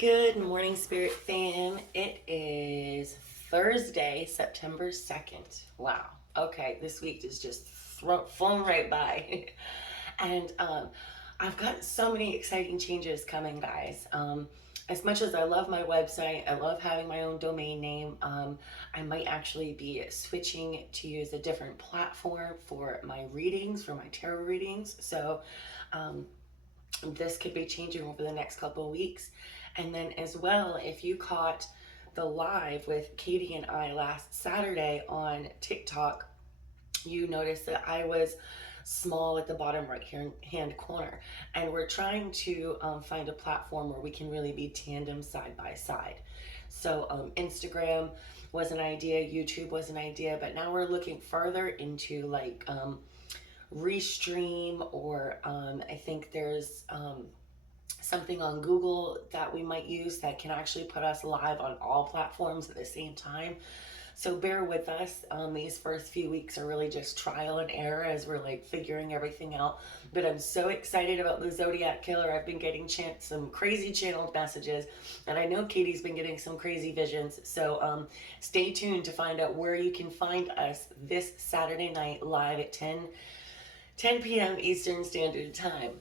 Good morning, Spirit fam. It is Thursday, September 2nd. Wow. Okay, this week is just flown right by. and I've got so many exciting changes coming, guys. As much as I love my website, I love having my own domain name, I might actually be switching to use a different platform for my readings, for my tarot readings. So, this could be changing over the next couple of weeks. And then as well, if you caught the live with Katie and I last Saturday on TikTok, you noticed that I was small at the bottom right hand corner, and we're trying to find a platform where we can really be tandem side by side. So Instagram was an idea, YouTube was an idea, but now we're looking further into like Restream, or I think there's something on Google that we might use that can actually put us live on all platforms at the same time. So bear with us. These first few weeks are really just trial and error as we're like figuring everything out. But I'm so excited about the Zodiac Killer. I've been getting some crazy channeled messages, and I know Katie's been getting some crazy visions. So stay tuned to find out where you can find us this Saturday night live at 10 p.m. Eastern Standard Time.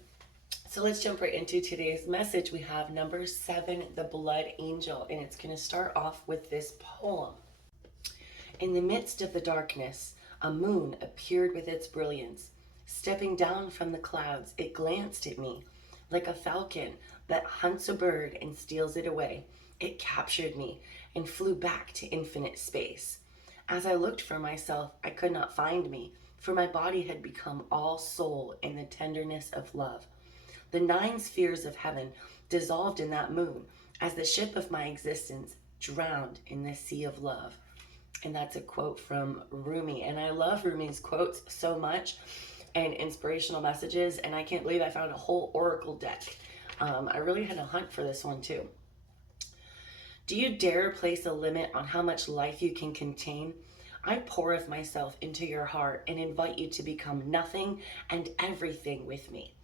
So let's jump right into today's message. We have number 7, the Blood Angel, and it's going to start off with this poem. In the midst of the darkness, a moon appeared with its brilliance. Stepping down from the clouds, it glanced at me like a falcon that hunts a bird and steals it away. It captured me and flew back to infinite space. As I looked for myself, I could not find me, for my body had become all soul in the tenderness of love. The 9 spheres of heaven dissolved in that moon as the ship of my existence drowned in the sea of love. And that's a quote from Rumi. And I love Rumi's quotes so much, and inspirational messages. And I can't believe I found a whole oracle deck. I really had to hunt for this one too. Do you dare place a limit on how much life you can contain? I pour of myself into your heart and invite you to become nothing and everything with me.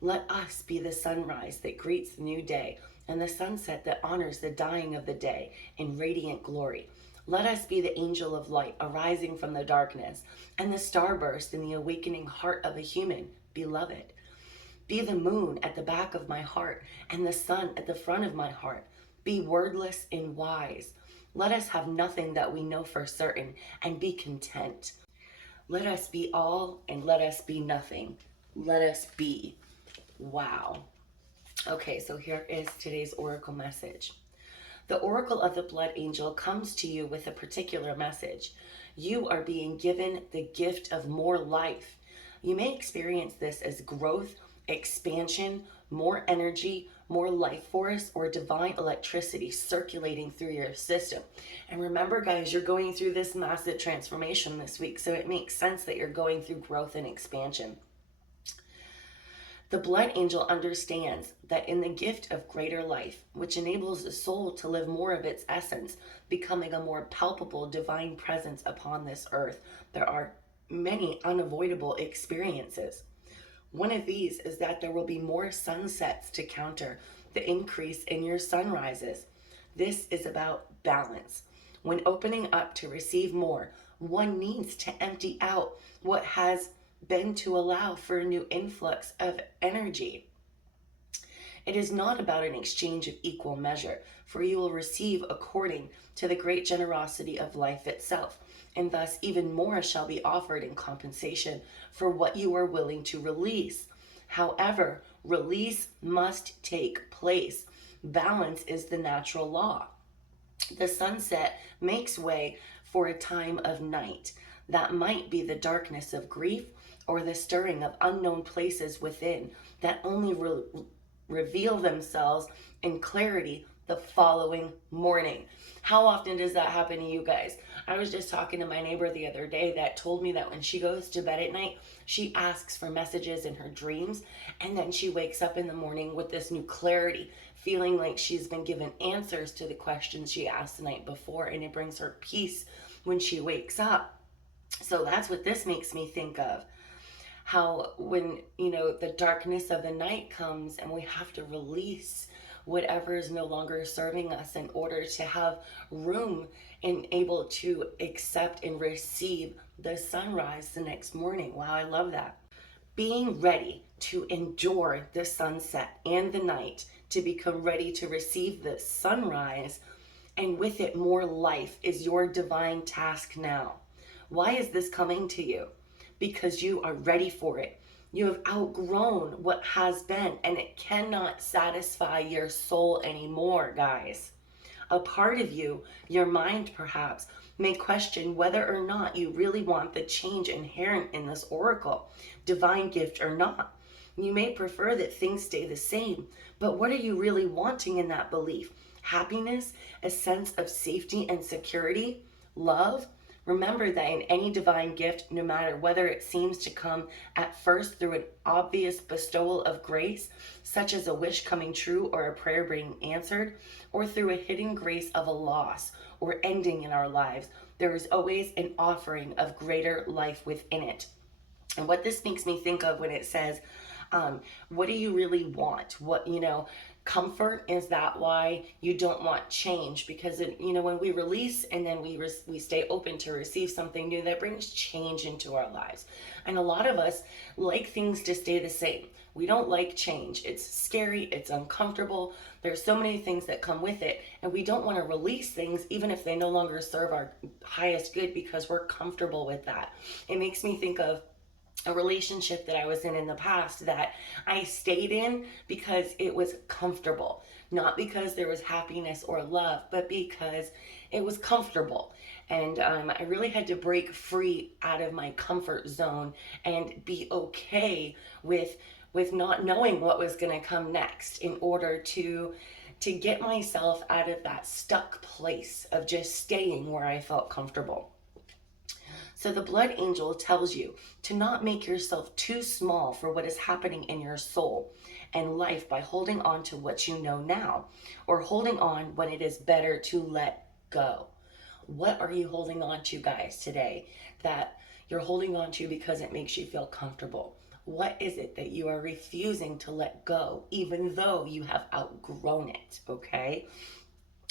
Let us be the sunrise that greets the new day, and the sunset that honors the dying of the day in radiant glory. Let us be the angel of light arising from the darkness, and the starburst in the awakening heart of a human, beloved. Be the moon at the back of my heart, and the sun at the front of my heart. Be wordless and wise. Let us have nothing that we know for certain, and be content. Let us be all, and let us be nothing. Let us be. Wow. Okay, so here is today's oracle message. The oracle of the Blood Angel comes to you with a particular message. You are being given the gift of more life. You may experience this as growth, expansion, more energy, more life force, or divine electricity circulating through your system. And remember, guys, you're going through this massive transformation this week, so it makes sense that you're going through growth and expansion. The Blood Angel understands that in the gift of greater life, which enables the soul to live more of its essence, becoming a more palpable divine presence upon this earth, there are many unavoidable experiences. One of these is that there will be more sunsets to counter the increase in your sunrises. This is about balance. When opening up to receive more, one needs to empty out what has been to allow for a new influx of energy. It is not about an exchange of equal measure, for you will receive according to the great generosity of life itself, and thus even more shall be offered in compensation for what you are willing to release. However, release must take place. Balance is the natural law. The sunset makes way for a time of night. That might be the darkness of grief, or the stirring of unknown places within that only reveal themselves in clarity the following morning. How often does that happen to you guys? I was just talking to my neighbor the other day that told me that when she goes to bed at night, she asks for messages in her dreams, and then she wakes up in the morning with this new clarity, feeling like she's been given answers to the questions she asked the night before, and it brings her peace when she wakes up. So that's what this makes me think of. How when, the darkness of the night comes and we have to release whatever is no longer serving us in order to have room and able to accept and receive the sunrise the next morning. Wow, I love that. Being ready to endure the sunset and the night, to become ready to receive the sunrise, and with it more life, is your divine task now. Why is this coming to you? Because you are ready for it. You have outgrown what has been, and it cannot satisfy your soul anymore, guys. A part of you, your mind perhaps, may question whether or not you really want the change inherent in this oracle, divine gift or not. You may prefer that things stay the same, but what are you really wanting in that belief? Happiness, a sense of safety and security, love? Remember that in any divine gift, no matter whether it seems to come at first through an obvious bestowal of grace, such as a wish coming true or a prayer being answered, or through a hidden grace of a loss or ending in our lives, there is always an offering of greater life within it. And what this makes me think of when it says, what do you really want? Comfort, is that why you don't want change? Because when we release and then we stay open to receive something new, that brings change into our lives. And a lot of us like things to stay the same. We don't like change. It's scary, it's uncomfortable. There's so many things that come with it, and we don't want to release things even if they no longer serve our highest good, because we're comfortable with that. It makes me think of a relationship that I was in the past that I stayed in because it was comfortable, not because there was happiness or love, but because it was comfortable. And I really had to break free out of my comfort zone and be okay with not knowing what was going to come next, in order to get myself out of that stuck place of just staying where I felt comfortable. So the blood angel tells you to not make yourself too small for what is happening in your soul and life by holding on to what you know now, or holding on when it is better to let go. What are you holding on to, guys, today, that you're holding on to because it makes you feel comfortable? What is it that you are refusing to let go, even though you have outgrown it, okay?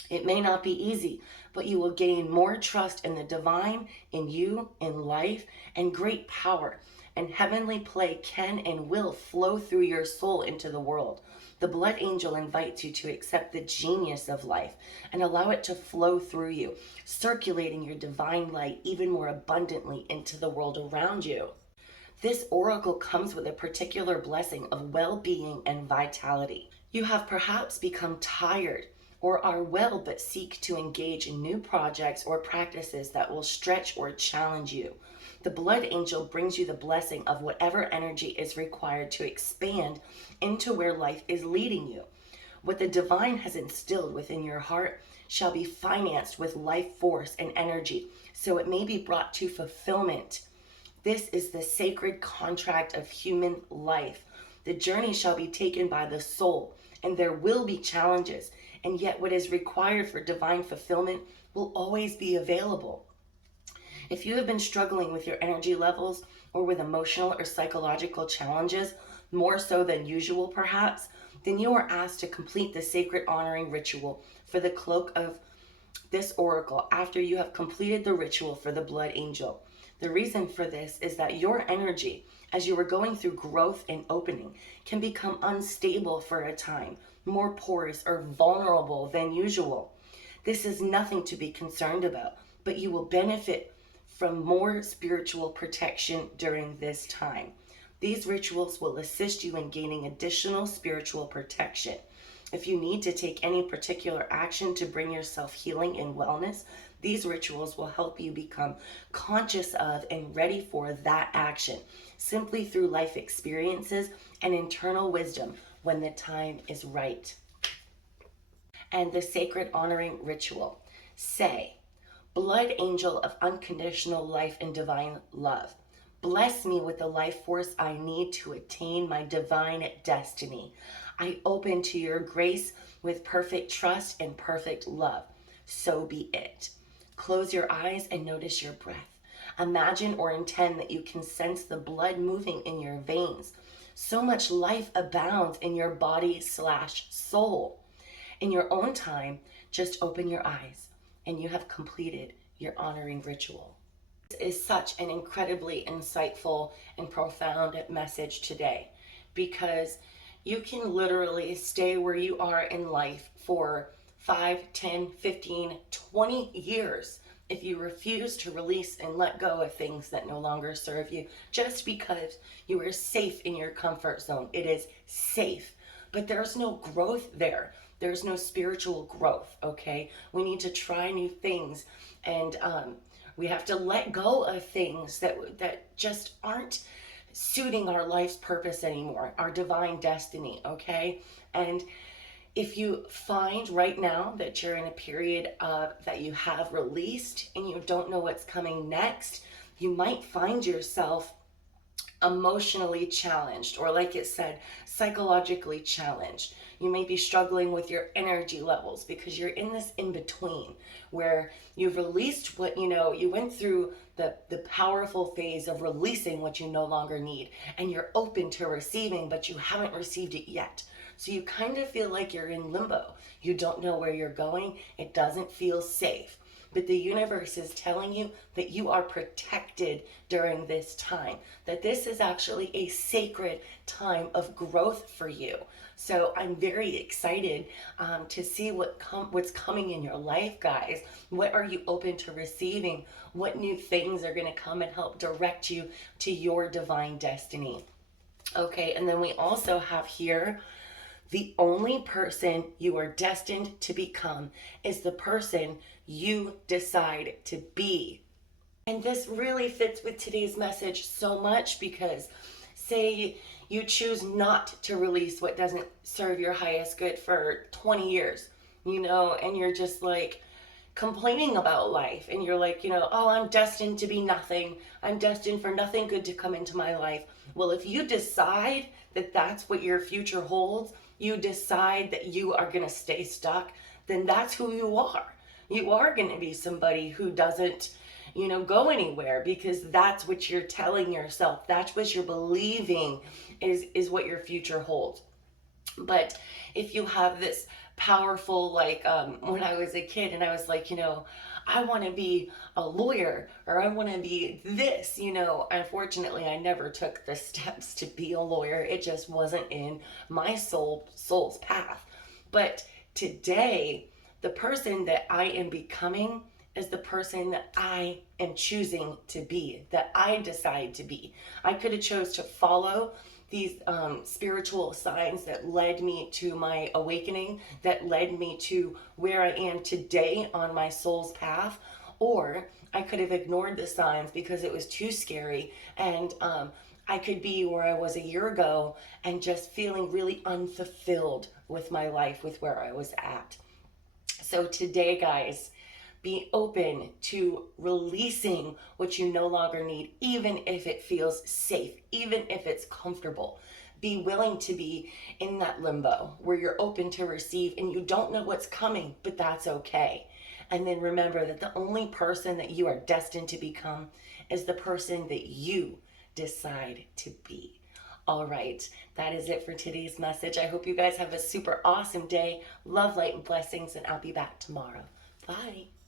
It may not be easy, but you will gain more trust in the divine, in you, in life, and great power. And heavenly play can and will flow through your soul into the world. The blood angel invites you to accept the genius of life and allow it to flow through you, circulating your divine light even more abundantly into the world around you. This oracle comes with a particular blessing of well-being and vitality. You have perhaps become tired or are well but seek to engage in new projects or practices that will stretch or challenge you. The blood angel brings you the blessing of whatever energy is required to expand into where life is leading you. What the divine has instilled within your heart shall be financed with life force and energy, so it may be brought to fulfillment. This is the sacred contract of human life. The journey shall be taken by the soul, and there will be challenges, and yet what is required for divine fulfillment will always be available. If you have been struggling with your energy levels or with emotional or psychological challenges, more so than usual perhaps, then you are asked to complete the sacred honoring ritual for the cloak of this oracle after you have completed the ritual for the blood angel. The reason for this is that your energy, as you are going through growth and opening, can become unstable for a time, more porous or vulnerable than usual. This is nothing to be concerned about, but you will benefit from more spiritual protection during this time. These rituals will assist you in gaining additional spiritual protection. If you need to take any particular action to bring yourself healing and wellness, these rituals will help you become conscious of and ready for that action, simply through life experiences and internal wisdom when the time is right. And the sacred honoring ritual. Say, blood angel of unconditional life and divine love, bless me with the life force I need to attain my divine destiny. I open to your grace with perfect trust and perfect love. So be it. Close your eyes and notice your breath. Imagine or intend that you can sense the blood moving in your veins. So much life abounds in your body/soul. In your own time, just open your eyes and you have completed your honoring ritual. This is such an incredibly insightful and profound message today, because you can literally stay where you are in life for 5, 10, 15, 20 years if you refuse to release and let go of things that no longer serve you, just because you are safe in your comfort zone. It is safe, but there's no growth there. There's no spiritual growth, okay? We need to try new things, and we have to let go of things that just aren't suiting our life's purpose anymore, our divine destiny, okay? And if you find right now that you're in a period of that you have released and you don't know what's coming next, you might find yourself emotionally challenged, or like it said, psychologically challenged. You may be struggling with your energy levels because you're in this in between where you've released what you went through the powerful phase of releasing what you no longer need, and you're open to receiving, but you haven't received it yet. So you kind of feel like you're in limbo. You don't know where you're going. It doesn't feel safe. But the universe is telling you that you are protected during this time, that this is actually a sacred time of growth for you. So I'm very excited to see what's coming in your life, guys. What are you open to receiving? What new things are going to come and help direct you to your divine destiny? Okay, and then we also have here, the only person you are destined to become is the person you decide to be. And this really fits with today's message so much, because say you choose not to release what doesn't serve your highest good for 20 years, and you're just like complaining about life, and you're like, oh, I'm destined to be nothing. I'm destined for nothing good to come into my life. Well, if you decide that that's what your future holds, you decide that you are going to stay stuck, then that's who you are. You are going to be somebody who doesn't, go anywhere, because that's what you're telling yourself. That's what you're believing is what your future holds. But if you have this powerful, like when I was a kid and I was like, I want to be a lawyer, or I want to be this, unfortunately I never took the steps to be a lawyer. It just wasn't in my soul's path. But today, the person that I am becoming is the person that I am choosing to be, that I decide to be. I could have chose to follow these spiritual signs that led me to my awakening, that led me to where I am today on my soul's path, or I could have ignored the signs because it was too scary, and I could be where I was a year ago and just feeling really unfulfilled with my life, with where I was at. So today, guys, be open to releasing what you no longer need, even if it feels safe, even if it's comfortable. Be willing to be in that limbo where you're open to receive and you don't know what's coming, but that's okay. And then remember that the only person that you are destined to become is the person that you decide to be. All right, that is it for today's message. I hope you guys have a super awesome day. Love, light, and blessings, and I'll be back tomorrow. Bye.